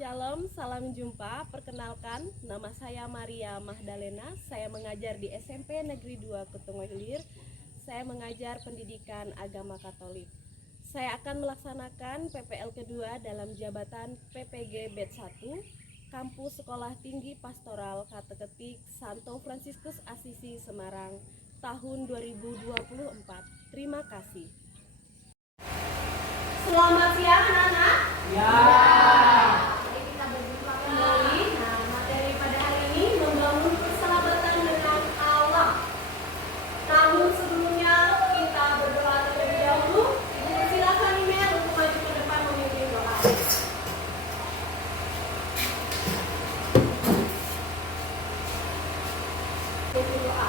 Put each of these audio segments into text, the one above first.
Shalom, salam jumpa. Perkenalkan, nama saya Maria Mahdalena. Saya mengajar di SMP Negeri 2 Ketongo Hilir. Saya mengajar pendidikan agama Katolik. Saya akan melaksanakan PPL kedua dalam jabatan PPG BED 1, Kampus Sekolah Tinggi Pastoral Kateketik Santo Fransiskus Asisi Semarang, tahun 2024. Terima kasih. Selamat siang anak-anak. Ya. Mari kita berjumpa kembali. Nah, materi pada hari ini membangun persahabatan dengan Allah. Namun sebelumnya kita berdoa terlebih dahulu. Ibu silakan email untuk maju ke depan memimpin doa. Memimpin doa.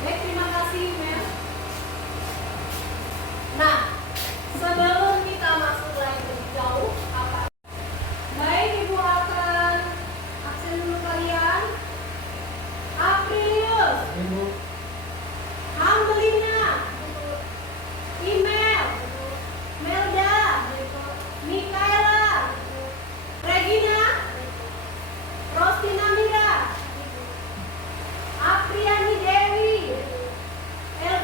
Baik, terima kasih Mel. Nah, sebelum kita masuk lagi lebih jauh, baik Ibu akan absen dulu kalian. Aprilius, Ambelina, Email, Melda, Mikaela, Regina, Rostina Mira, Apriani Dewi, El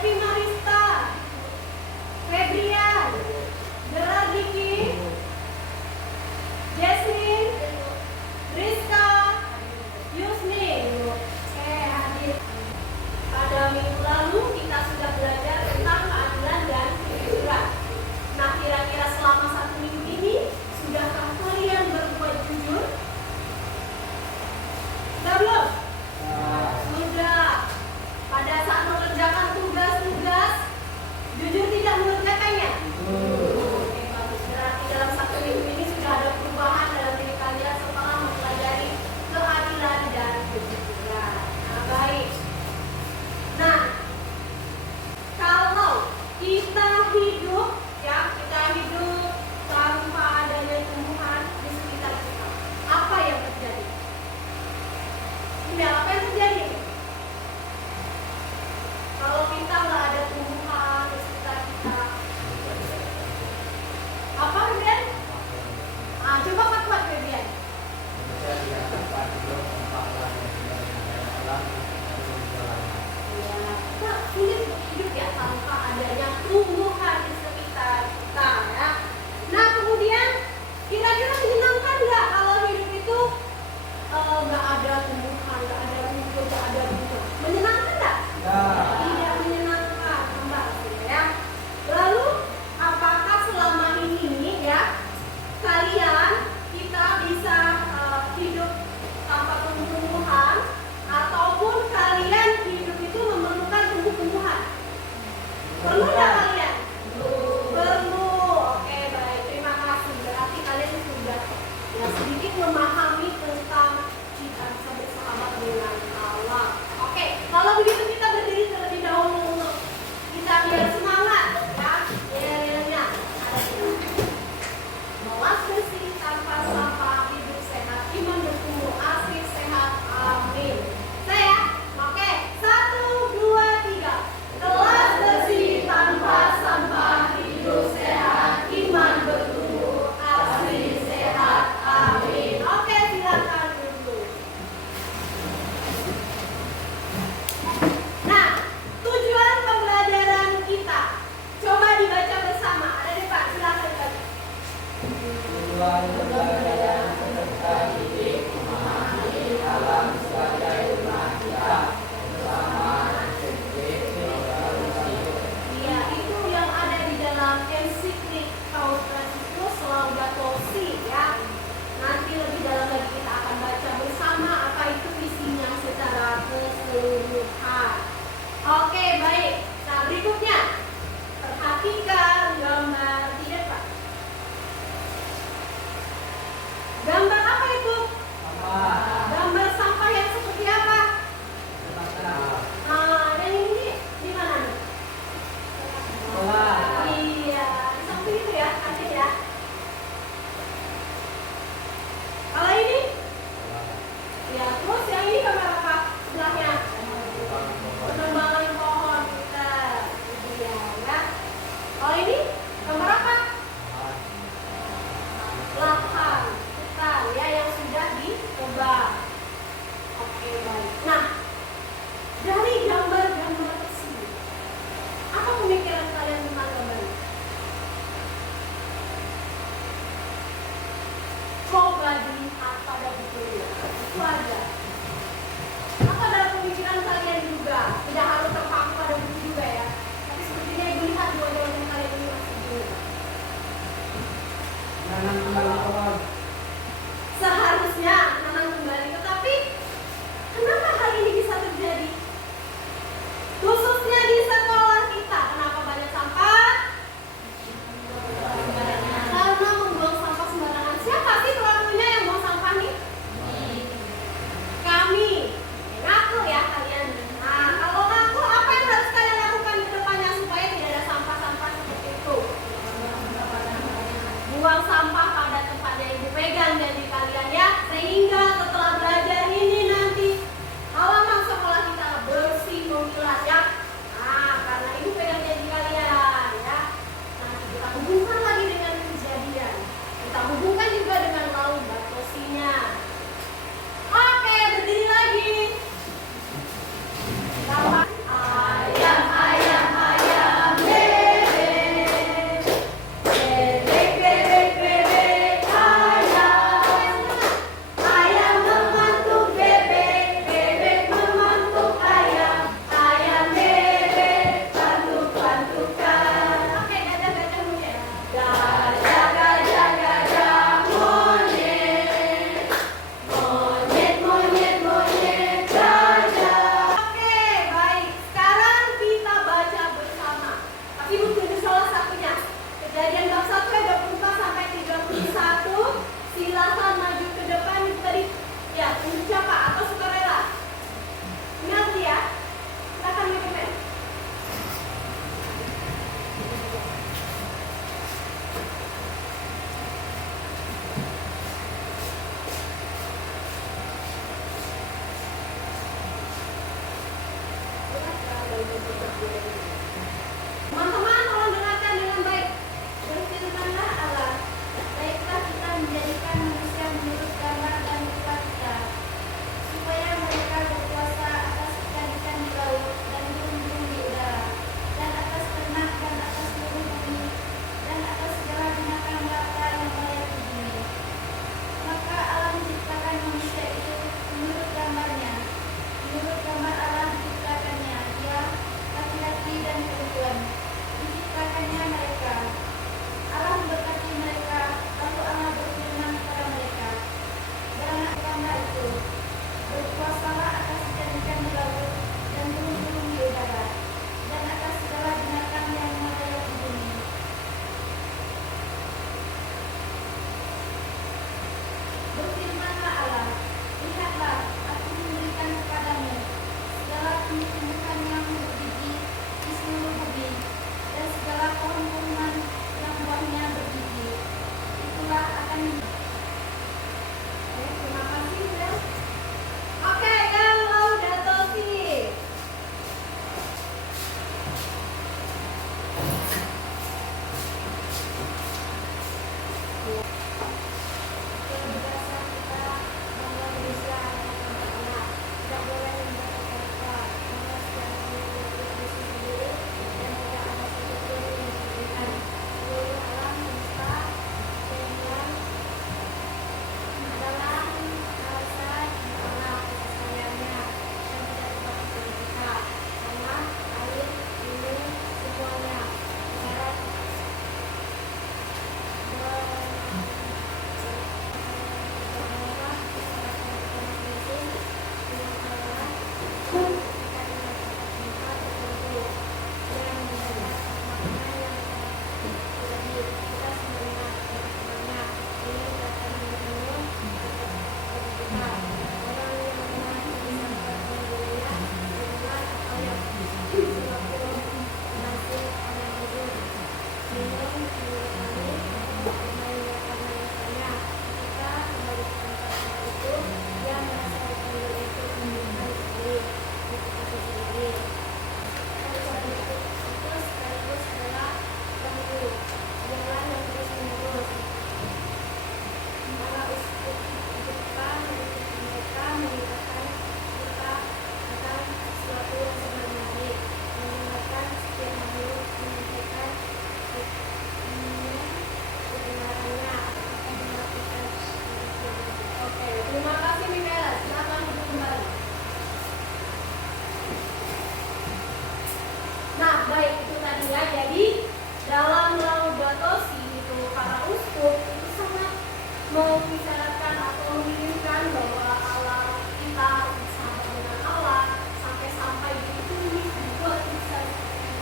tadi ya. Jadi dalam Laudato Si itu para uskup itu sangat mengisyaratkan atau menginginkan bahwa Allah kita bersama dengan Allah sampai ditulis dibuat tulisan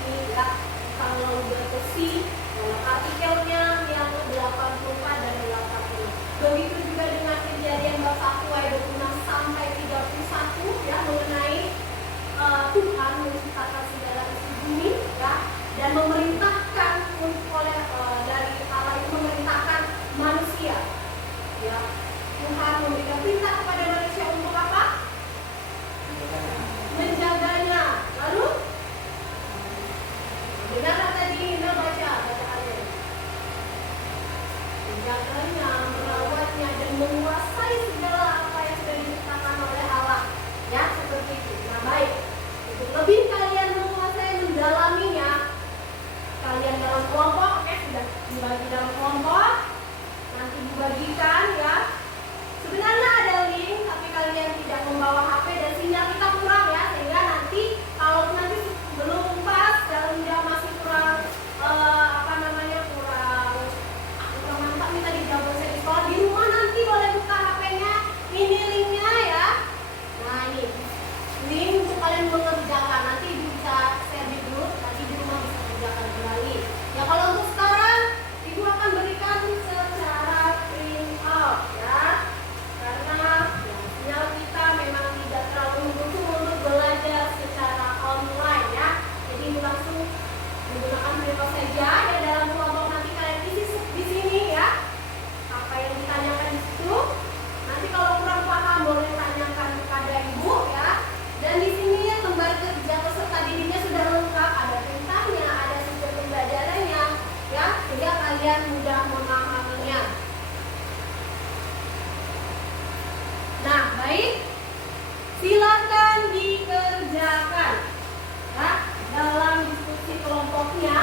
ini ya. Kalau Laudato Si dalam artikelnya yang ke-84 dan 80. Begitu juga dengan Kejadian bab 1 ayat 26 sampai 31 ya, mengenai Tuhan menciptakan segala isi bumi ya, dan memerintahkan oleh dari Allah itu memerintahkan manusia ya. Tuhan memberikan perintah kepada manusia untuk apa? Menjaganya. Lalu dengar tadi Nina baca bacaannya. Menjaganya, merawatnya dan menguasai segala apa yang sudah diciptakan oleh Allah ya, seperti itu. Nah baik, untuk lebih kalian menguasai mendalaminya, kalian dalam kelompok, oke, sudah dibagi dalam kelompok, nanti dibagikan ya. Sebenarnya ada link, tapi kalian tidak membawa HP dan sinyal kita kurang ya, sehingga nanti kalau nanti belum pas dan masih kurang kurang mantap nih tadi jawaban saya di sekolah, di rumah nanti boleh buka HP-nya, ini linknya ya. Nah ini link untuk kalian mengerjakan, nanti bisa share di grup, nanti di rumah bisa kerjakan kembali ya. Kalau untuk sekarang ibu akan berikan secara print out ya, karena ya, sinyal kita memang tidak terlalu mendukung untuk belajar secara online ya. Jadi ibu langsung menggunakan print out saja ya. Dalam kelompok nanti kalian isi di sini ya apa yang ditanyakan di situ. Nanti kalau kurang paham boleh tanyakan kepada ibu ya. Dan di sini ya lembar kerja peserta didiknya sudah lengkap, ada perintahnya, ada sumber pembelajarannya ya, sehingga kalian mudah memahaminya. Nah baik, silakan dikerjakan ya, dalam diskusi kelompoknya.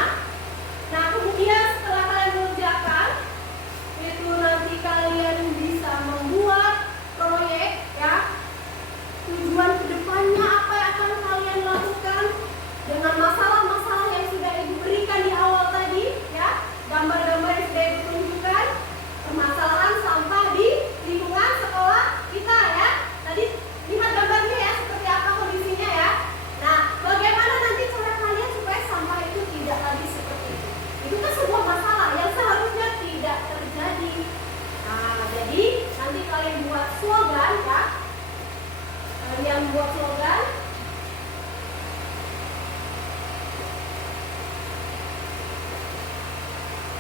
Nah kemudian setelah kalian mengerjakan itu nanti kalian bisa membuat proyek ya. Tujuan kedepannya apa yang akan kalian lakukan dengan masalah-masalah yang sudah ibu berikan di awal tadi ya, gambar-gambar yang sudah ibu tunjukkan, permasalahan sampah di lingkungan sekolah kita ya. Tadi lihat gambarnya ya, seperti apa kondisinya ya. Nah bagaimana nanti cara kalian supaya sampah itu tidak lagi seperti itu. Itu kan sebuah masalah yang seharusnya tidak terjadi. Nah jadi nanti kalian buat slogan ya. Kalian buat slogan.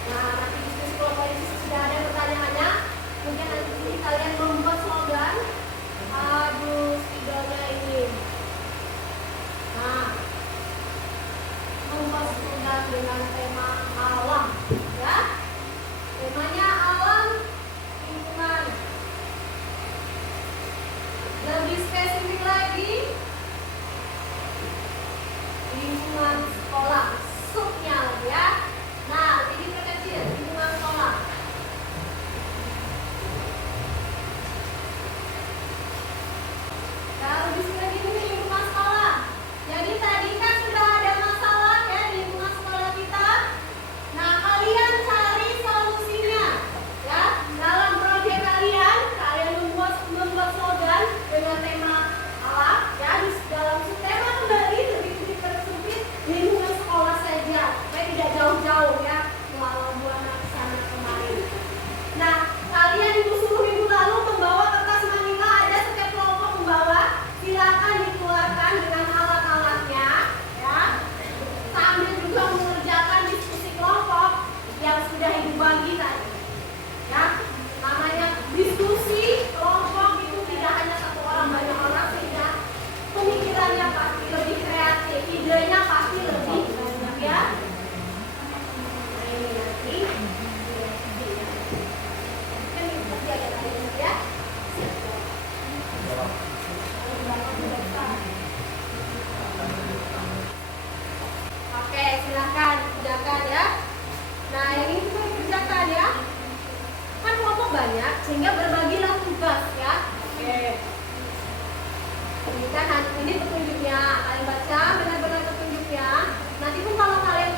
Nah nanti diskusi kelompok ini sudah ada pertanyaannya. Mungkin nanti kalian membuat slogan. Aduh spidolnya ini. Nah membuat slogan dengan tema alam ya. Temanya alam, lingkungan. Lebih spesifik lagi, lingkungan sekolah, subnya lagi ya. Nah, ini terkecil, lingkungan sekolah. Kalau di sini ini lingkungan sekolah. Jadi tadi kan sudah ada masalah ya di lingkungan sekolah kita. Nah, kalian cari solusinya ya. Dalam proyek kalian membuat slogan dengan tema alam ya, dalam subtema kembali lebih dipersempit lingkungan sekolah saja, supaya tidak jauh-jauh ya melalui buana ke sana kemari. Nah kalian ibu suruh minggu lalu membawa kertas manila, ada setiap kelompok membawa, silakan dikeluarkan dengan alat-alatnya ya, sambil juga mengerjakan diskusi kelompok yang sudah ibu bagi tadi ya. Namanya diskusi kelompok itu tidak hanya satu orang, banyak orang, sehingga pemikirannya pasti lebih kreatif, idenya pasti lebih banyak ya. Nah ini nanti ya. Oke, silahkan kerjakan ya. Nah ini kita kerjakan ya. Kan kelompok banyak, sehingga berbagilah tugas ya. Oke. Ini kan ini petunjuknya, kalian baca benar-benar petunjuknya. Nanti pun kalau kalian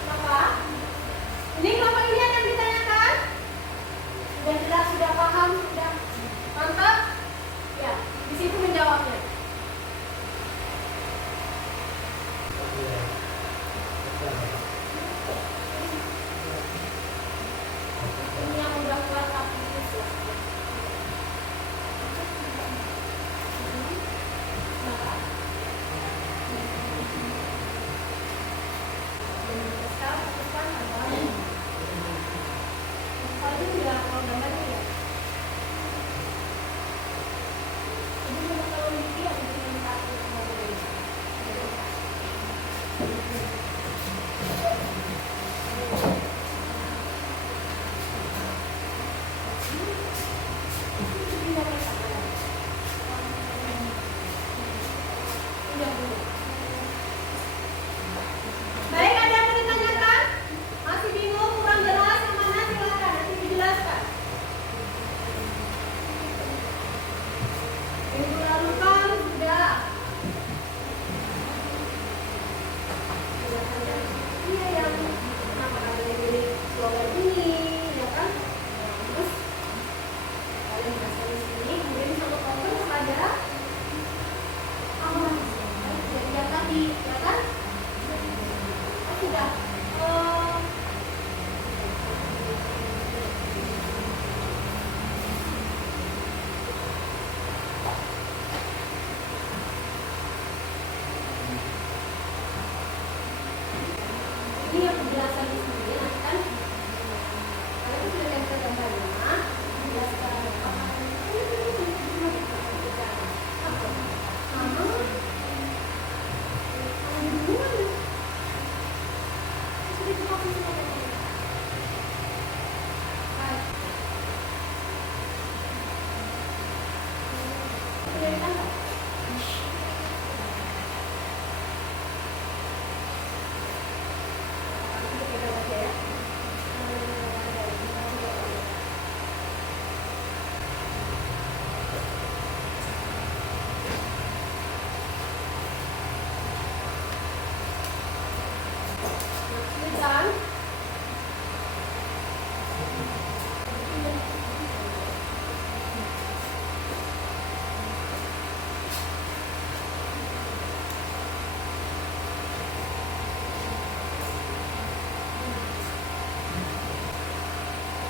Kenapa? Ini kelompok ini ada yang ditanyakan? Sudah jelas, sudah paham, sudah mantap? Ya, di situ menjawabnya. Ini yang udah keluar aktivitas ya. Sekarang fokuskan gambarnya. Kalau itu sudah kalau gambarnya ya. Ini kalau ini ada yang satu mobil. Baik, ada yang mau ditanyakan? Masih bingung, kurang jelas, yang mana? Silakan, nanti dijelaskan. Minggu lalu kan sudah. Iya yang kenapa kalian pilih slogan ini, ya kan? Terus kalian jelaskan di sini, kemudian satu kelompok kepada aman. Jadi yang tadi, ya kan? Sudah. Ini yang penjelasan di sini nanti kan kalian sudah lihat gambarnya, jelaskan apa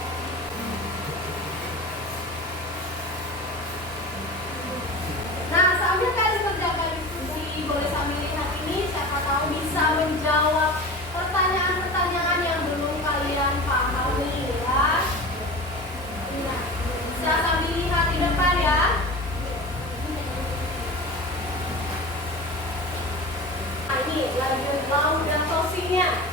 dan nah, sambil kalian kerjakan diskusi, boleh sambil lihat ini, siapa tahu bisa menjawab pertanyaan-pertanyaan yang belum kalian pahami ya. Nah, bisa sambil lihat di depan ya. Nah, ini lagi laut dan sosinya.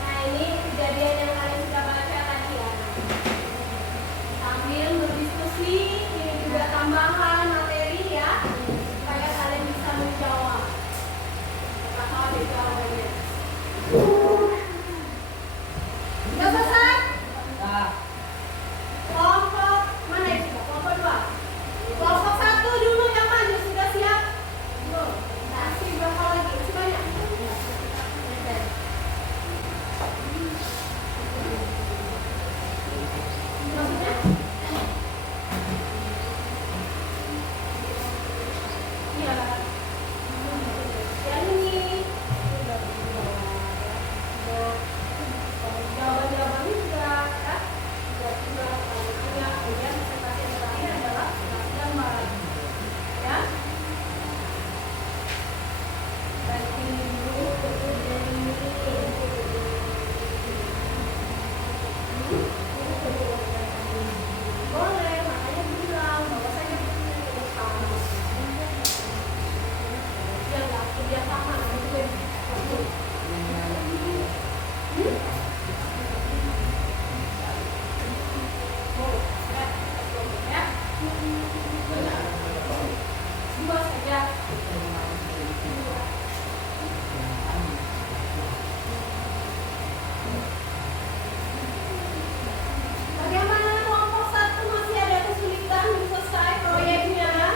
Nah, ini kejadian yang kalian sudah baca tadi ya. Sambil berdiskusi, ini juga tambahan materi ya, supaya kalian bisa menjawab. Apakah Ya. Bagaimana kelompok 1 masih ada kesulitan belum selesai proyeknya?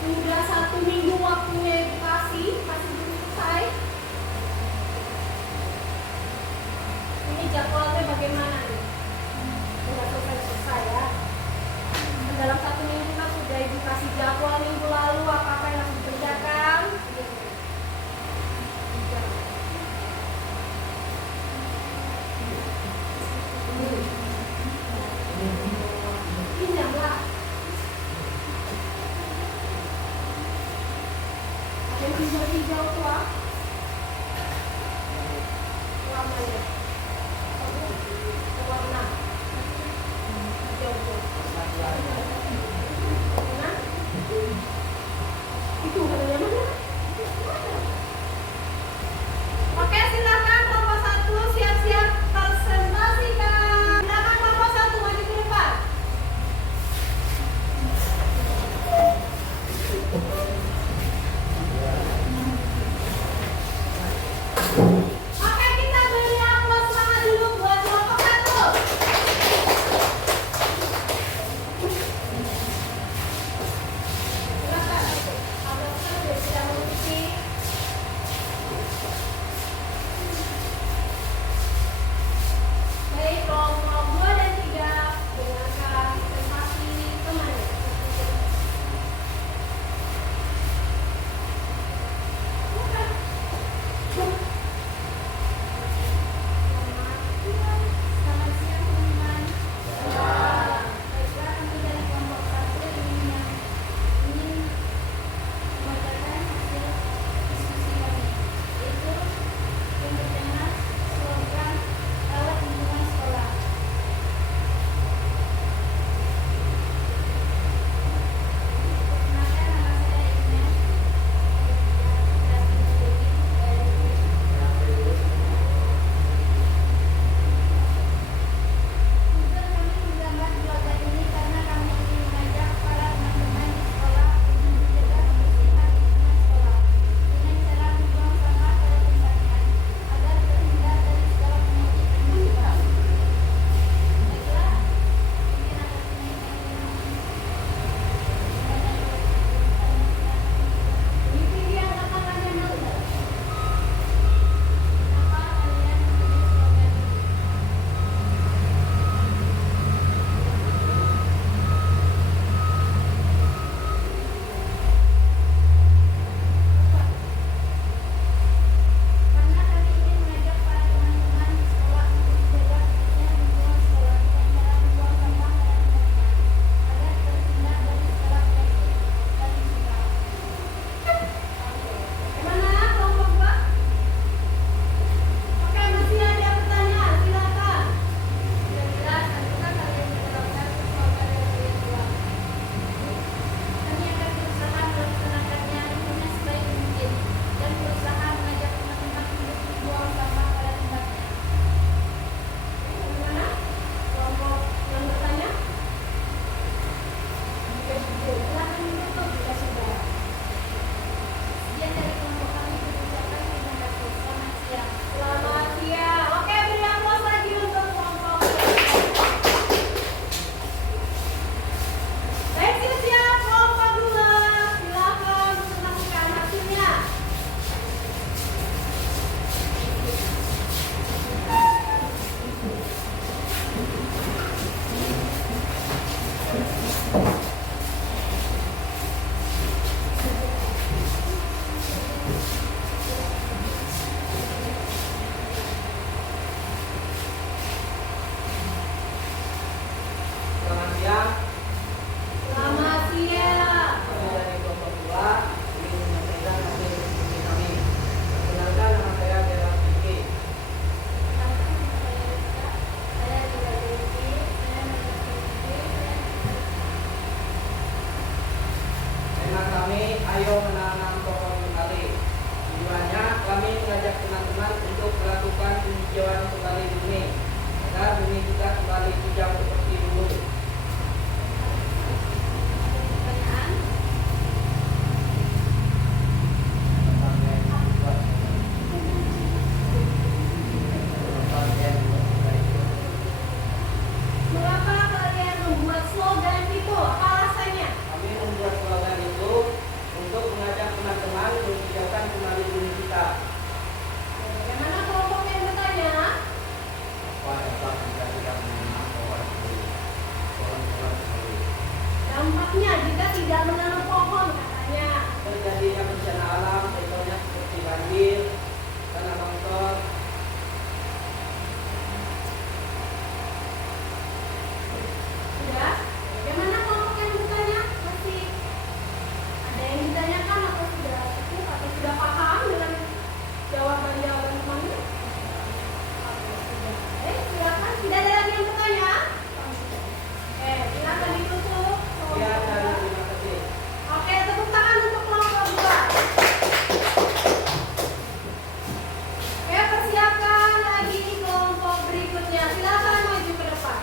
Sudah 1 minggu waktunya edukasi masih belum selesai. Ini jadwalnya bagaimana nih? Sudah selesai ya. Dalam 1 minggu kan sudah edukasi jadwal minggu lalu apa yang harus dikerjakan. Pinjamlah. Ada yang hijau-hijau tua. Warnanya. Warna. Hijau-hijau. Mana? Itu katanya mana? Oke, silakan kelompok 1 siap-siap presentasikan. Silakan kelompok 1 maju ke depan. Oke, kita beri aplaus semangat dulu buat kelompok 1. Silakan. Ada sudah sudah mengisi. Baik, kelompok 2 dan 3 dengarkan presentasi temannya. Selamat siang teman-teman. Baiklah, kami dari kelompok 1 ingin membacakan hasil diskusi kami, yaitu yang bertema slogan rawat lingkungan sekolah. Perkenalkan, nama saya Ismail. Tujuan kami menggambar slogan ini karena kami ingin mengajak para teman-teman di sekolah untuk menjaga kebersihan lingkungan sekolah dengan cara membuang sampah pada tempatnya agar terhindar dari segala penyakit yang menular. Baiklah, mungkin akan Lebih tinggi angkat tangannya Nelda. Kenapa kalian memilih slogan ini? Karena kami ingin mengajak para teman-teman di sekolah untuk menjaga kebersihan lingkungan sekolah dengan cara membuang sampah pada tempatnya agar terhindar dari segala penyakit dan menular. Bagaimana kelompok 2? Oke, masih ada pertanyaan, silakan. Sudah jelas, apakah kalian menerapkan slogan yang kalian buat? Kami akan berusaha melaksanakannya dengan sebaik mungkin dan berusaha mengajak teman-teman untuk membuang sampah pada tempatnya. Bagaimana? Kelompok yang bertanya? Silakan ditutup jika sudah. Sekian dari kelompok kami mengucapkan terima kasih. Selamat siang. Selamat siang. Oke, beri aplaus lagi untuk kelompok. Baik, siap-siap kelompok 2. Silakan presentasikan hasilnya. Selamat siang, Selamat siang. kami dari kelompok 2 ingin menyampaikan hasil diskusi kami. Perkenalkan, nama saya Gerald Vicky. Saya juga Dewi. Tema kami, ayo menanam pohon kembali. Tujuannya, kami mengajak teman-teman untuk melakukan penghijauan kembali bumi agar bumi kita kembali hijau seperti dulu. Pertanyaan. tidak menanam pohon katanya. Terjadinya bencana alam, contohnya seperti banjir, tanah longsor. Sudah? Bagaimana kelompok yang bertanya? Masih ada yang ditanyakan atau sudah cukup atau sudah paham dengan jawaban-jawaban temannya? Oke, sudah. Silakan. Tidak ada lagi yang bertanya? Oke, silakan ditutup. Ya, dan terima kasih. Oke, tepuk tangan untuk kelompok 2. Oke, persiapkan lagi kelompok berikutnya. Silakan maju ke depan.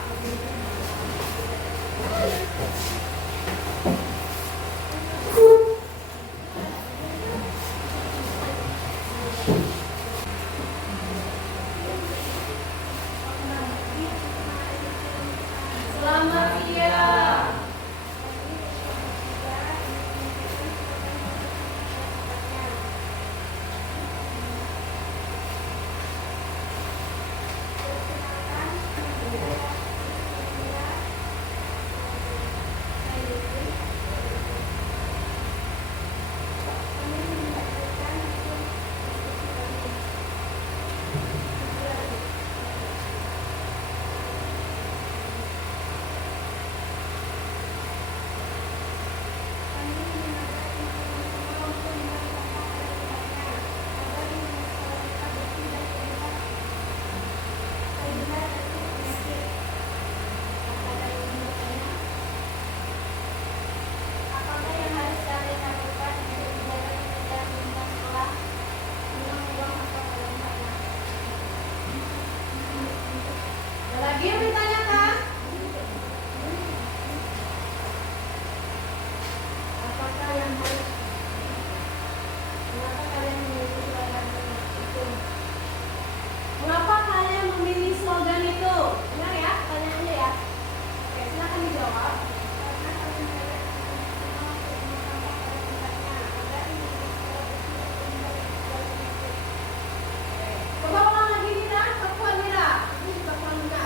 Selamat siang. Apakah yang harus kalian lakukan untuk menjaga kebersihan lingkungan sekolah? Buang-buang atau kalian tanah? Ada lagi yang ditanyakan? Apakah yang harus? Mengapa kalian memilih slogan itu? Mengapa kalian memilih slogan itu? Benar ya, pertanyaannya ya. Oke, silakan dijawab. Karena kalian melihat semua untuk menambah pada tempatnya agar ini sekolah bersih. Coba ulang lagi Mira, Papuan Mira. Ini juga Papuan Mira.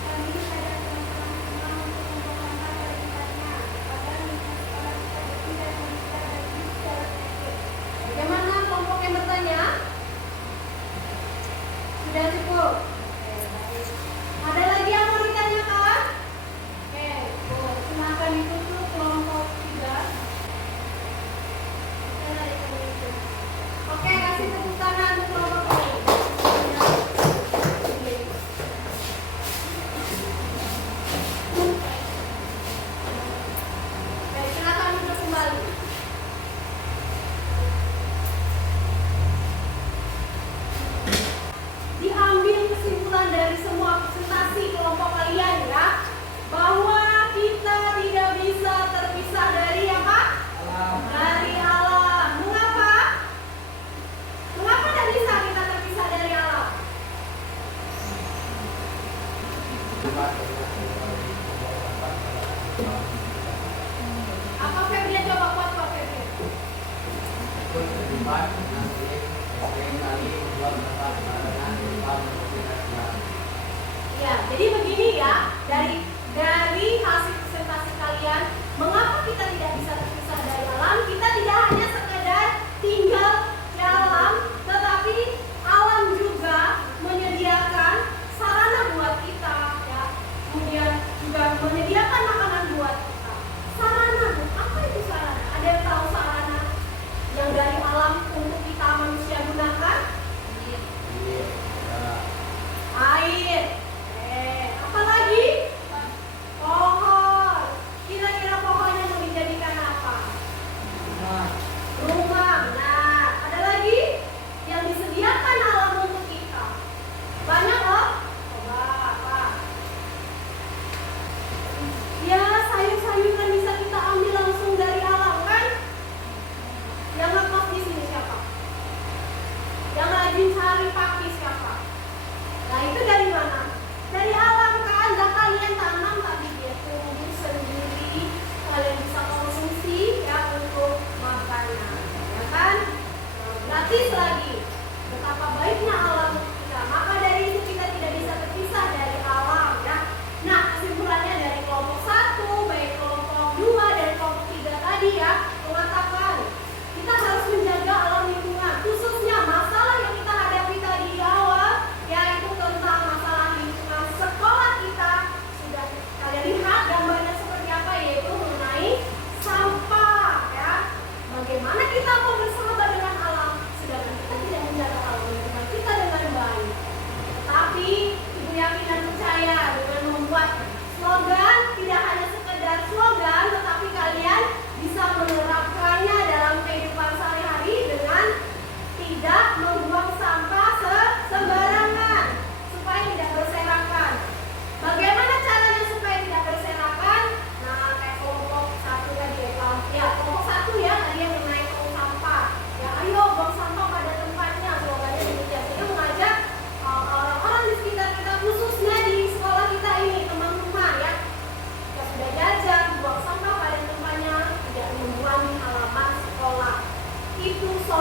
Kami ada teman-teman semua untuk membuang sampah pada tempatnya agar lingkungan sekolah bisa bersih dan terhindar dari segala penyakit. Bagaimana kelompok yang bertanya? Sudah cukup. Oke, baik. Ada lagi yang mau ditanyakan? Oke, boleh. Silakan ditutup kelompok 3. Sana di sini itu. Oke, kasih tepuk tangan untuk kelompok ini. Oke, silakan duduk kembali. Diambil kesimpulan dari semua presentasi kelompok kalian ya, bahwa kita tidak bisa terpisah dari apa? Alam. Dari alam. Mengapa? Mengapa tidak bisa kita terpisah dari alam? Apa Febrian coba kuat Pak Febrian? Ya, jadi begini ya, dari hasil presentasi kalian, mengapa kita tidak bisa terpisah dari alam? Kita tidak hanya sekedar tinggal di alam, tetapi alam juga menyediakan sarana buat kita, ya. Kemudian juga menyediakan makanan buat kita. Sarana, apa itu sarana? Ada yang tahu sarana yang dari alam untuk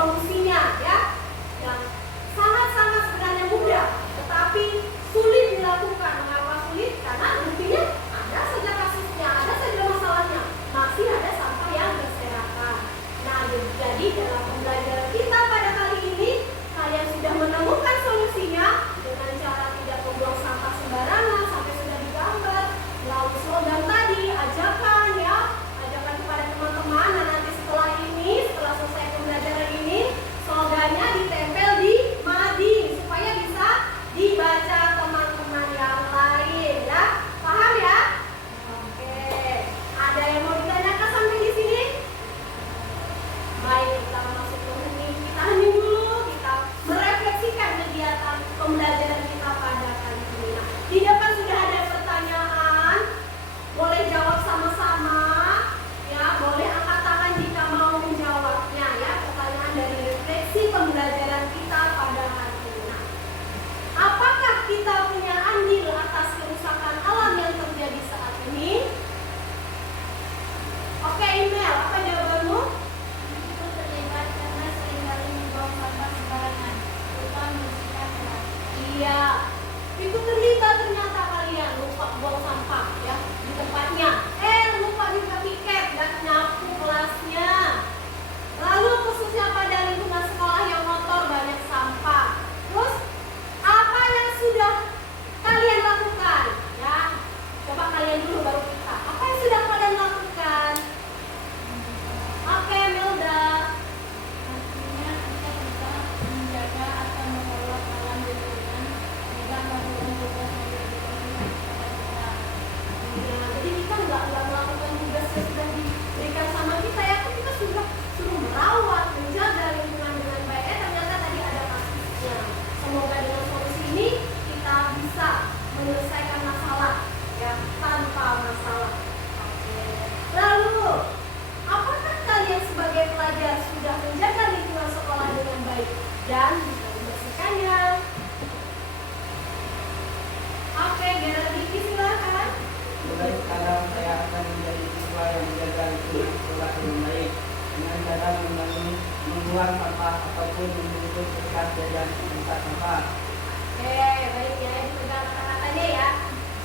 solusinya ya. Yang sangat-sangat sebenarnya mudah, tetapi sulit dilakukan. Mengapa sulit? Karena buktinya ada saja kasusnya, ada saja masalahnya, masih ada sampah yang berserakan. Nah, jadi dalam pembelajaran kita pada kali ini, kalian sudah menemukan solusinya dengan cara tidak membuang sampah sembarangan sampai sudah digambar. Lalu slogan tadi, ajakan ya, ajakan kepada teman-teman. Nah, nanti setelah ini, setelah selesai pembelajaran ini, slogannya ditempel di mading supaya bisa dibaca teman-teman yang lain ya. Paham ya? Oke. Ada yang mau ditanyakan sampai di sini? Baik, kita masuk ke hening. Kita hening dulu, kita merefleksikan kegiatan pembelajaran kita pada kali ini. Nah, di depan sudah ada pertanyaan, boleh jawab sama-sama ya, boleh angkat tangan jika mau menjawabnya ya. Pertanyaan dari refleksi pembelajaran kita pada hari ini. Nah, apakah kita punya andil atas kerusakan alam yang terjadi saat ini? Oke, email, apa jawabanmu? Itu terlibat karena seringkali membuang sampah sembarangan, lupa membersihkan kelas. Iya, itu terlibat ternyata kalian lupa buang sampah ya di tempatnya. Lupa juga piket dan nyapu kelasnya. Lalu khususnya pada lingkungan sekolah yang kotor banyak sampah. Terus apa yang sudah kalian lakukan? Ya, coba kalian dulu baru kita. Apa yang sudah kalian lakukan? Oke, Melda. Artinya kita bisa menjaga atau mengelola alam di lingkungan, tidak melakukan tugas yang diberikan kepada kita. Ya, jadi kita nggak melakukan tugas yang sudah diberikan sama kita ya, kan kita sudah suruh merawat, menjaga lingkungan dengan baik. Ternyata tadi ada kasusnya. Semoga dengan solusi ini kita bisa menyelesaikan masalah ya tanpa masalah. Oke. Lalu, apakah kalian sebagai pelajar sudah menjaga lingkungan sekolah dengan baik dan bisa membersihkannya? Oke, Gerald Diki silakan. Mulai sekarang saya akan menjadi siswa yang menjaga lingkungan sekolah dengan baik dengan cara membuang sampah ataupun membungkus bekas jajan tempat sampah. Oke, baik ya, dipegang kata-katanya ya.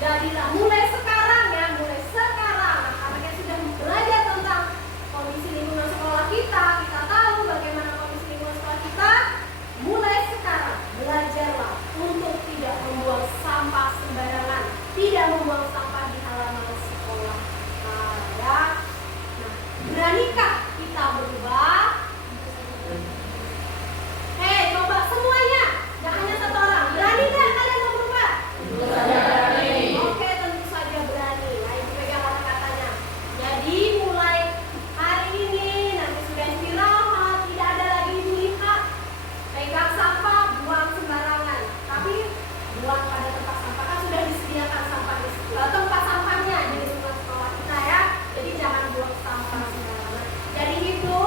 Jadilah mulai sekarang ya, mulai sekarang. Nah, karena kita sudah belajar tentang kondisi lingkungan sekolah kita, kita tahu bagaimana kondisi lingkungan sekolah kita. Mulai sekarang belajarlah untuk tidak membuang sampah sembarangan, tidak membuang sampah di halaman sekolah. Nah, ya. Nah, beranikah kita berubah? Coba semuanya, jangan hanya satu orang. Berani nggak kalian mau berubah? Oke, tentu saja berani. Ayo pegang kata-katanya. Jadi mulai hari ini nanti sudah istirahat, tidak ada lagi ibu lihat pegang sampah buang sembarangan. Tapi buang pada tempat sampah, kan sudah disediakan sampah di tempat sampahnya di lingkungan sekolah kita ya. Jadi jangan buang sampah sembarangan. Jadi itu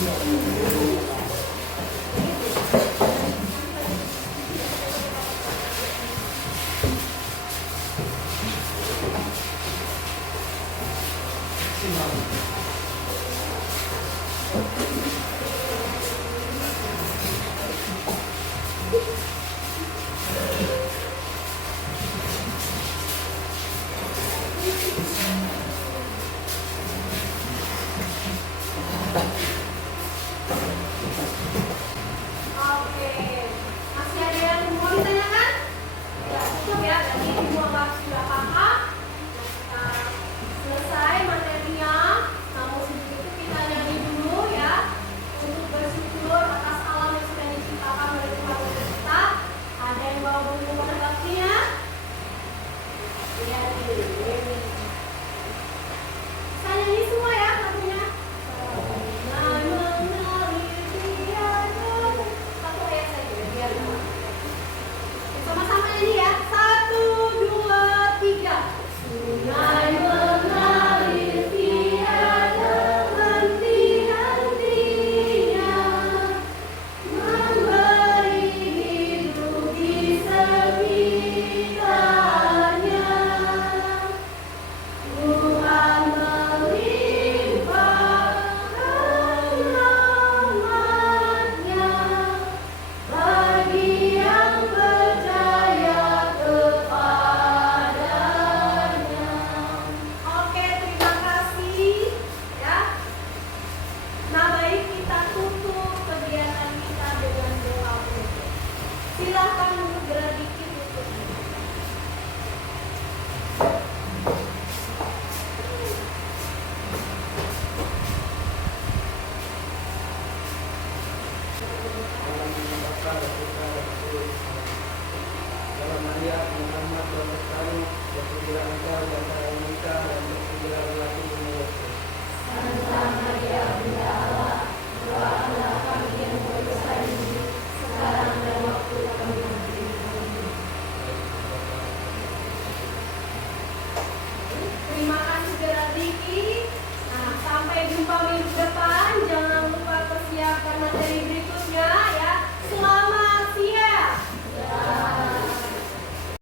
Maksimal.